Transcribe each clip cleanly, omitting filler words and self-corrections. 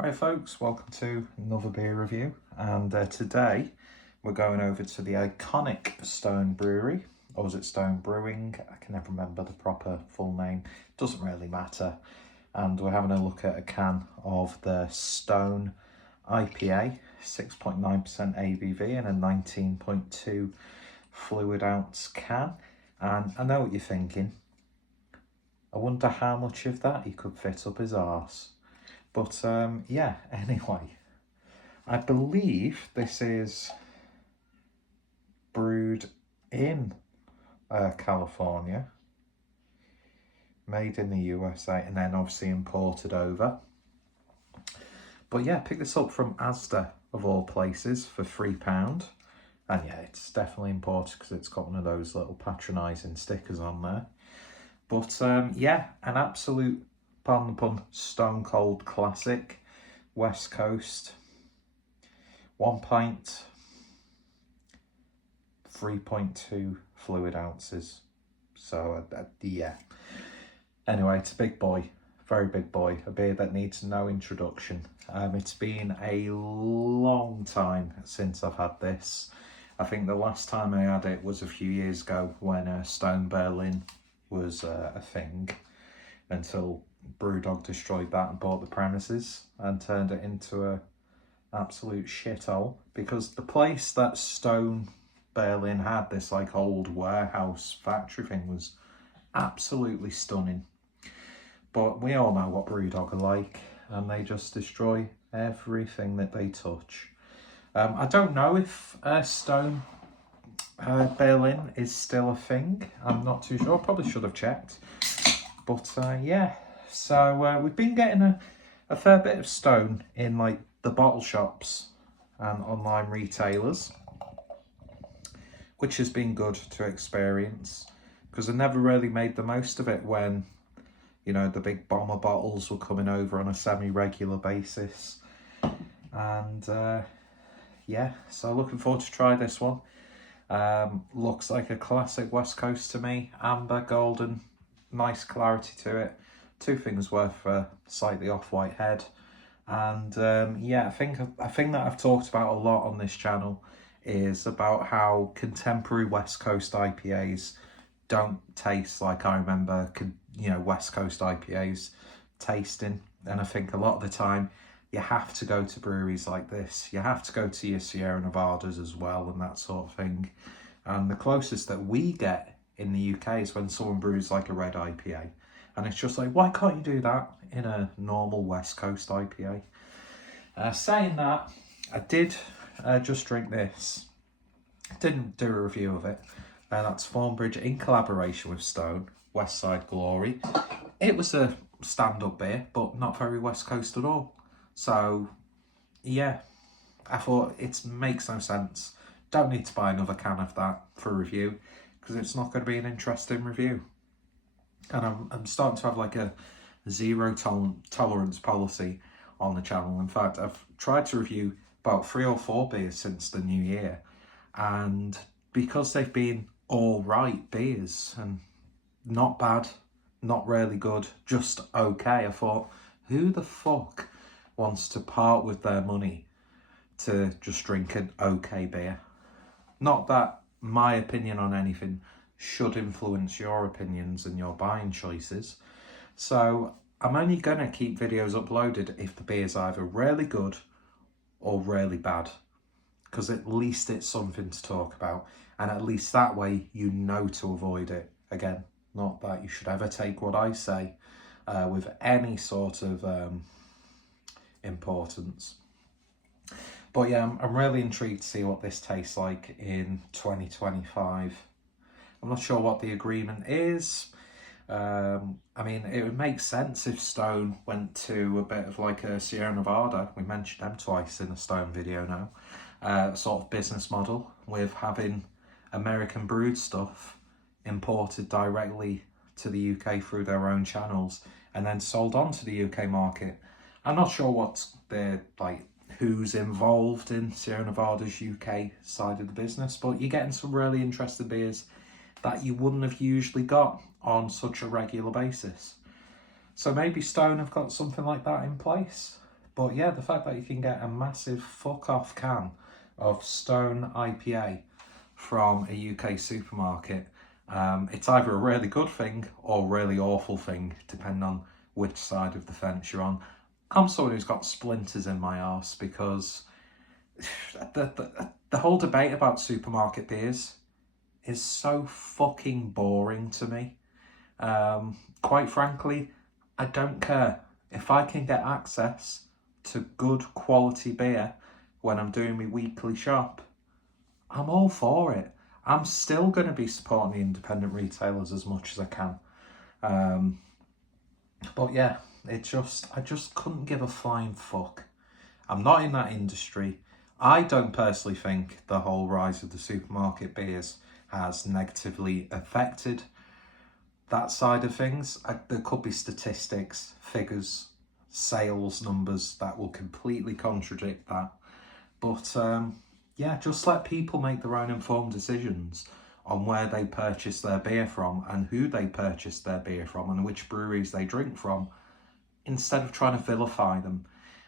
Hi folks, welcome to another beer review, and today we're going over to the iconic Stone Brewery, or is it Stone Brewing? I can never remember the proper full name, doesn't really matter. And we're having a look at a can of the Stone IPA, 6.9% ABV in a 19.2 fluid ounce can. And I know what you're thinking, I wonder how much of that he could fit up his arse. But yeah, anyway, I believe this is brewed in California, made in the USA, and then obviously imported over. But yeah, pick this up from Asda, of all places, for £3. And yeah, it's definitely imported because it's got one of those little patronising stickers on there. But yeah, an absolute, pardon the pun, stone cold classic, West Coast, 1 pint, 3.2 fluid ounces. So yeah. Anyway, it's a big boy, very big boy, a beer that needs no introduction. It's been a long time since I've had this. I think the last time I had it was a few years ago when Stone Berlin was a thing, until Brewdog destroyed that and bought the premises and turned it into a absolute shithole, because the place that Stone Berlin had, this like old warehouse factory thing, was absolutely stunning. But we all know what Brewdog are like, and they just destroy everything that they touch. I don't know if Stone Berlin is still a thing. I'm not too sure. Probably should have checked. But yeah, so we've been getting a fair bit of Stone in like the bottle shops and online retailers, which has been good to experience, because I never really made the most of it when, you know, the big bomber bottles were coming over on a semi-regular basis. And yeah, so looking forward to try this one. Looks like a classic West Coast to me. Amber, golden, nice clarity to it. Two things worth a slightly off-white head. And yeah, I think that I've talked about a lot on this channel is about how contemporary West Coast IPAs don't taste like I remember, you know, West Coast IPAs tasting. And I think a lot of the time you have to go to breweries like this. You have to go to your Sierra Nevadas as well and that sort of thing. And the closest that we get in the UK is when someone brews like a red IPA. And it's just like, why can't you do that in a normal West Coast IPA? Saying that, I did just drink this. Didn't do a review of it. That's Thornbridge in collaboration with Stone, West Side Glory. It was a stand-up beer, but not very West Coast at all. So, yeah, I thought it makes no sense. Don't need to buy another can of that for review, because it's not going to be an interesting review. And I'm starting to have like a zero tolerance policy on the channel. In fact, I've tried to review about 3 or 4 beers since the new year, and because they've been all right beers and not bad, not really good, just okay, I thought, who the fuck wants to part with their money to just drink an okay beer? Not that my opinion on anything should influence your opinions and your buying choices. So I'm only going to keep videos uploaded if the beer's either really good or really bad, because at least it's something to talk about, and at least that way you know to avoid it. Again, not that you should ever take what I say with any sort of importance. But yeah, I'm really intrigued to see what this tastes like in 2025. I'm not sure what the agreement is. I mean, it would make sense if Stone went to a bit of like a Sierra Nevada. We mentioned them twice in a Stone video now. Sort of business model with having American brewed stuff imported directly to the UK through their own channels and then sold on to the UK market. I'm not sure what's the who's involved in Sierra Nevada's UK side of the business, but you're getting some really interesting beers that you wouldn't have usually got on such a regular basis. So maybe Stone have got something like that in place. But yeah, the fact that you can get a massive fuck off can of Stone IPA from a UK supermarket, it's either a really good thing or a really awful thing, depending on which side of the fence you're on. I'm someone who's got splinters in my arse because the whole debate about supermarket beers is so fucking boring to me. Quite frankly, I don't care. If I can get access to good quality beer when I'm doing my weekly shop, I'm all for it. I'm still going to be supporting the independent retailers as much as I can. But yeah, I just couldn't give a flying fuck. I'm not in that industry. I don't personally think the whole rise of the supermarket beers has negatively affected that side of things. There could be statistics, figures, sales numbers that will completely contradict that. But yeah, just let people make their own informed decisions on where they purchase their beer from and who they purchase their beer from and which breweries they drink from, instead of trying to vilify them,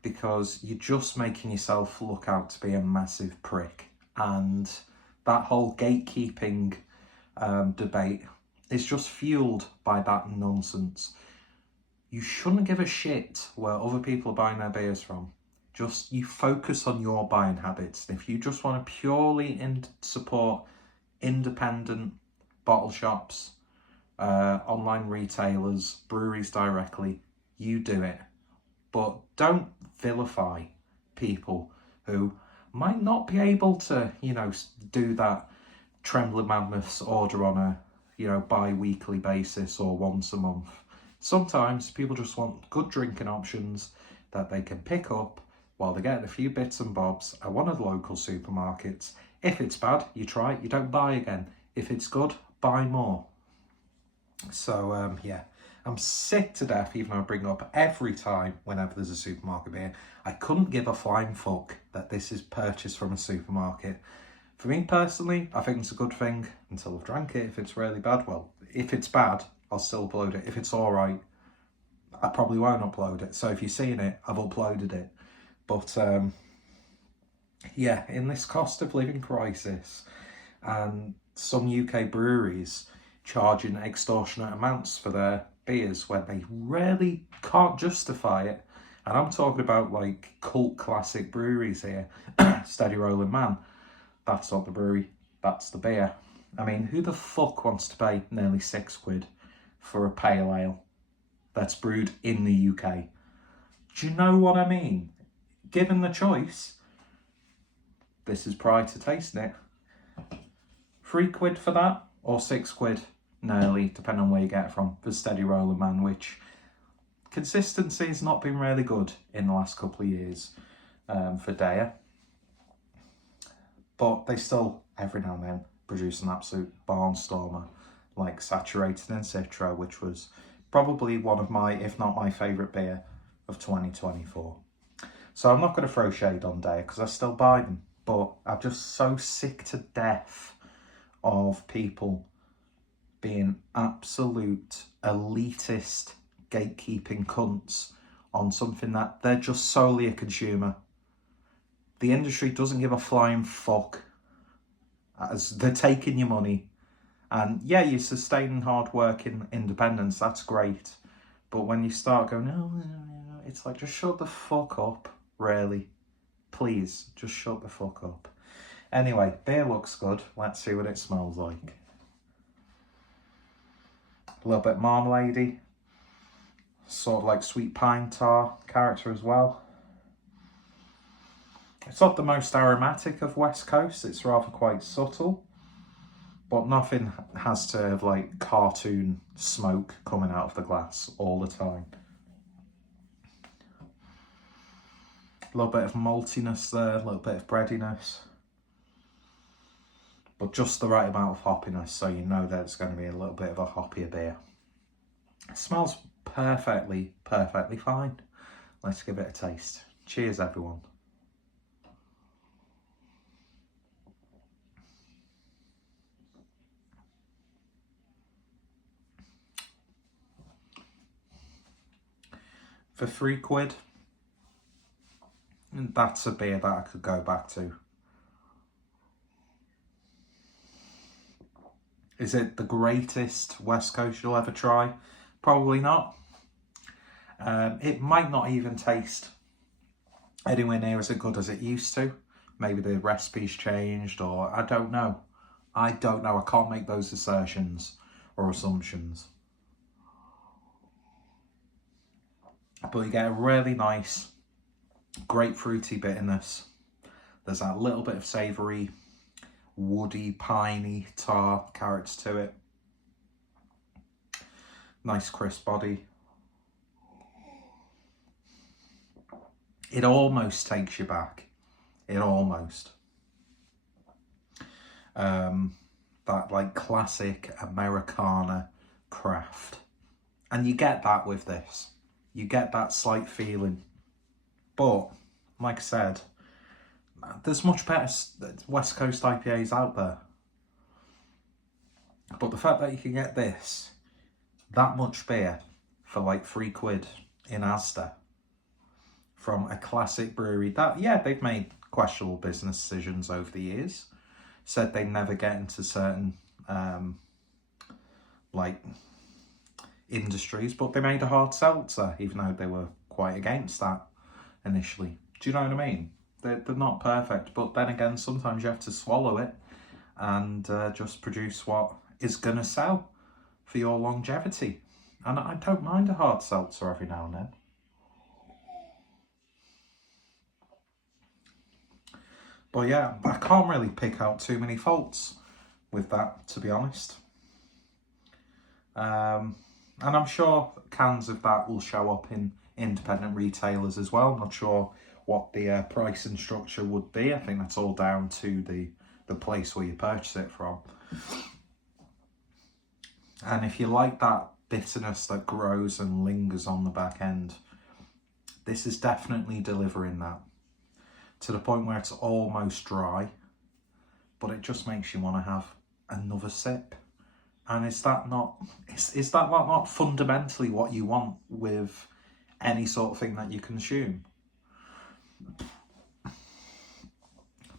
because you're just making yourself look out to be a massive prick. And that whole gatekeeping debate is just fueled by that nonsense. You shouldn't give a shit where other people are buying their beers from. Just you focus on your buying habits. And if you just want to purely support independent bottle shops, online retailers, breweries directly, you do it. But don't vilify people who might not be able to, do that Trembling Mammoths order on a, bi-weekly basis or once a month. Sometimes people just want good drinking options that they can pick up while they're getting a few bits and bobs at one of the local supermarkets. If it's bad, you try it, you don't buy again. If it's good, buy more. So, yeah. I'm sick to death, even though I bring it up every time whenever there's a supermarket beer. I couldn't give a flying fuck that this is purchased from a supermarket. For me personally, I think it's a good thing until I've drank it. If it's really bad, well, if it's bad, I'll still upload it. If it's alright, I probably won't upload it. So if you've seen it, I've uploaded it. But yeah, in this cost of living crisis and some UK breweries charging extortionate amounts for their beers when they really can't justify it, and I'm talking about like cult classic breweries here. Steady Rolling Man, that's not the brewery, that's the beer. I mean, who the fuck wants to pay nearly £6 for a pale ale that's brewed in the UK? Do you know what I mean? Given the choice, this is prior to tasting it, £3 for that or £6 nearly, depending on where you get it from, for Steady Rolling Man, which consistency has not been really good in the last couple of years for Daya. But they still, every now and then, produce an absolute barnstormer, like Saturated in Citra, which was probably one of my, if not my favourite beer of 2024. So I'm not going to throw shade on Daya because I still buy them, but I'm just so sick to death of people being absolute elitist gatekeeping cunts on something that they're just solely a consumer. The industry doesn't give a flying fuck, as they're taking your money. And yeah, you're sustaining hard work in independence, that's great. But when you start going, no, it's like, just shut the fuck up, really. Please, just shut the fuck up. Anyway, beer looks good. Let's see what it smells like. A little bit marmalade-y. Sort of like sweet pine tar character as well. It's not the most aromatic of West Coast. It's rather quite subtle. But nothing has to have like cartoon smoke coming out of the glass all the time. A little bit of maltiness there, a little bit of breadiness. But just the right amount of hoppiness, so you know that it's going to be a little bit of a hoppier beer. It smells perfectly fine. Let's give it a taste. Cheers, everyone. For £3, that's a beer that I could go back to. Is it the greatest West Coast you'll ever try? Probably not. It might not even taste anywhere near as good as it used to. Maybe the recipe's changed, or I don't know. I can't make those assertions or assumptions. But you get a really nice grapefruity bitterness. There's that little bit of savoury, woody, piney, tar character to it. Nice crisp body. It almost takes you back. It almost. That like classic Americana craft. And you get that with this. You get that slight feeling. But, like I said, there's much better West Coast IPAs out there. But the fact that you can get this, that much beer, for like £3 in Asda, from a classic brewery that, yeah, they've made questionable business decisions over the years, said they never get into certain like industries, but they made a hard seltzer, even though they were quite against that initially. Do you know what I mean? They're not perfect, but then again, sometimes you have to swallow it and just produce what is going to sell for your longevity. And I don't mind a hard seltzer every now and then. But yeah, I can't really pick out too many faults with that, to be honest. And I'm sure cans of that will show up in independent retailers as well. I'm not sure what the pricing structure would be. I think that's all down to the place where you purchase it from. And if you like that bitterness that grows and lingers on the back end, this is definitely delivering that, to the point where it's almost dry, but it just makes you want to have another sip. And is that not fundamentally what you want with any sort of thing that you consume?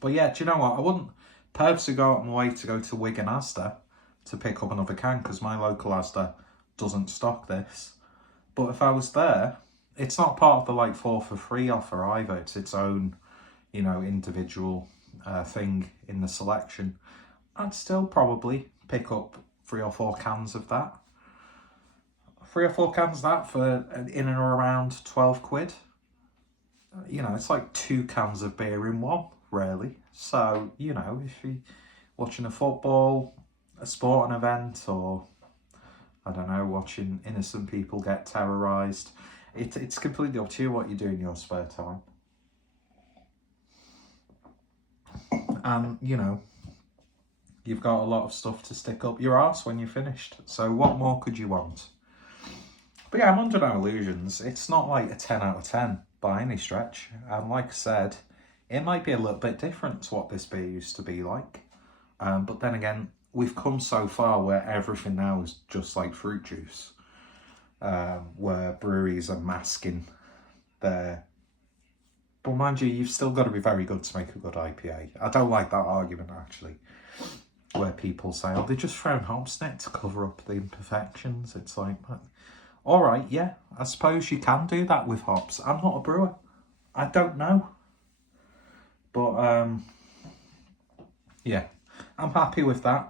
But yeah, do you know what? I wouldn't purposely go out of my way to go to Wigan Asda to pick up another can, because my local Asda doesn't stock this. But if I was there, it's not part of the like 4 for 3 offer either. It's its own, individual thing in the selection. I'd still probably pick up 3 or 4 cans of that. 3 or 4 cans of that for in and around £12. It's like 2 cans of beer in one, really. So, if you're watching a football, a sporting event, or, I don't know, watching innocent people get terrorised, it's completely up to you what you do in your spare time. And, you've got a lot of stuff to stick up your arse when you're finished. So what more could you want? But yeah, I'm under no illusions. It's not like a 10 out of 10 by any stretch. And like I said, it might be a little bit different to what this beer used to be like. But then again, we've come so far where everything now is just like fruit juice. Where breweries are masking their... But mind you, you've still got to be very good to make a good IPA. I don't like that argument, actually, where people say, oh, they're just throwing hops in it to cover up the imperfections. It's like, all right, yeah, I suppose you can do that with hops. I'm not a brewer. I don't know. But, yeah, I'm happy with that.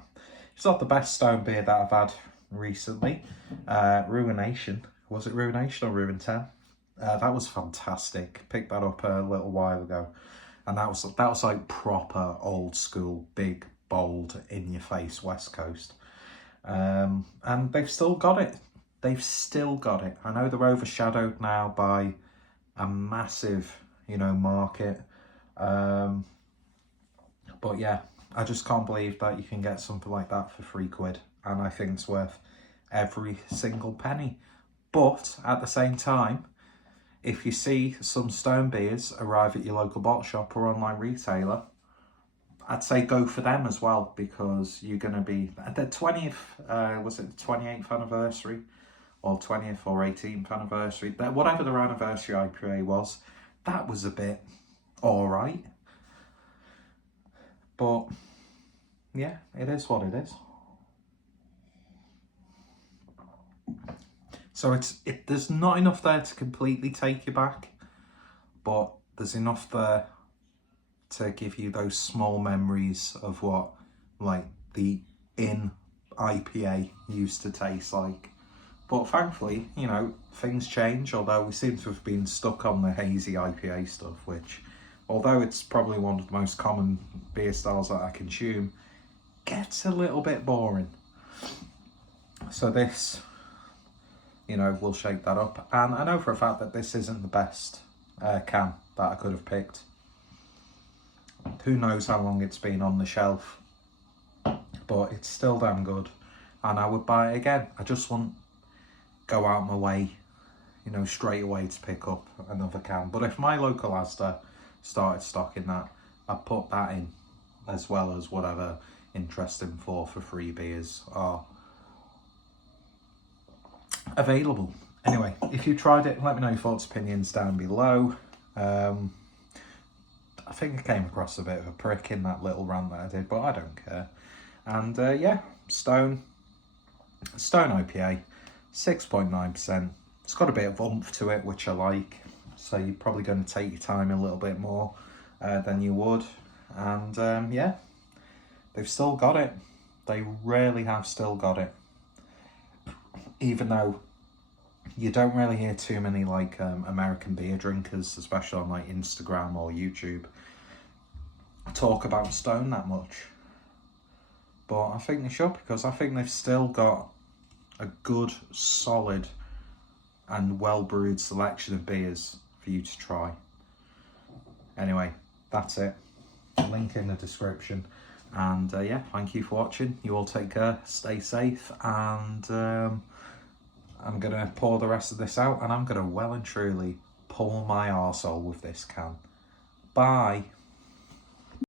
It's not the best stone beer that I've had recently. Ruination. Was it Ruination or Ruin 10? That was fantastic. Picked that up a little while ago, and that was like proper old school, big, bold, in your face West Coast. And they've still got it. I know they're overshadowed now by a massive, market. But yeah, I just can't believe that you can get something like that for £3, and I think it's worth every single penny. But at the same time, if you see some stone beers arrive at your local bottle shop or online retailer, I'd say go for them as well, because you're going to be... The 20th, was it the 28th anniversary? Or 20th or 18th anniversary? Whatever their anniversary IPA was, that was a bit all right. But yeah, it is what it is. So there's not enough there to completely take you back, but there's enough there to give you those small memories of what like the IPA used to taste like. But thankfully, you know, things change, although we seem to have been stuck on the hazy IPA stuff, which, although it's probably one of the most common beer styles that I consume, gets a little bit boring. So this, you know, will shake that up. And I know for a fact that this isn't the best can that I could have picked. Who knows how long it's been on the shelf, but it's still damn good. And I would buy it again. I just wouldn't go out my way, you know, straight away to pick up another can. But if my local Asda started stocking that, I'd put that in, as well as whatever interesting for free beers are available. Anyway, if you tried it, let me know your thoughts, opinions down below. I think I came across a bit of a prick in that little rant that I did, but I don't care. And yeah, Stone IPA, 6.9%. It's got a bit of oomph to it, which I like. So you're probably going to take your time a little bit more than you would. And yeah, they've still got it. They really have still got it. Even though you don't really hear too many like American beer drinkers, especially on like Instagram or YouTube, talk about Stone that much. But I think they should, because I think they've still got a good, solid and well-brewed selection of beers for you to try. Anyway, that's it. Link in the description. And yeah, thank you for watching. You all take care, stay safe, and I'm going to pour the rest of this out, and I'm going to well and truly pull my arsehole with this can. Bye.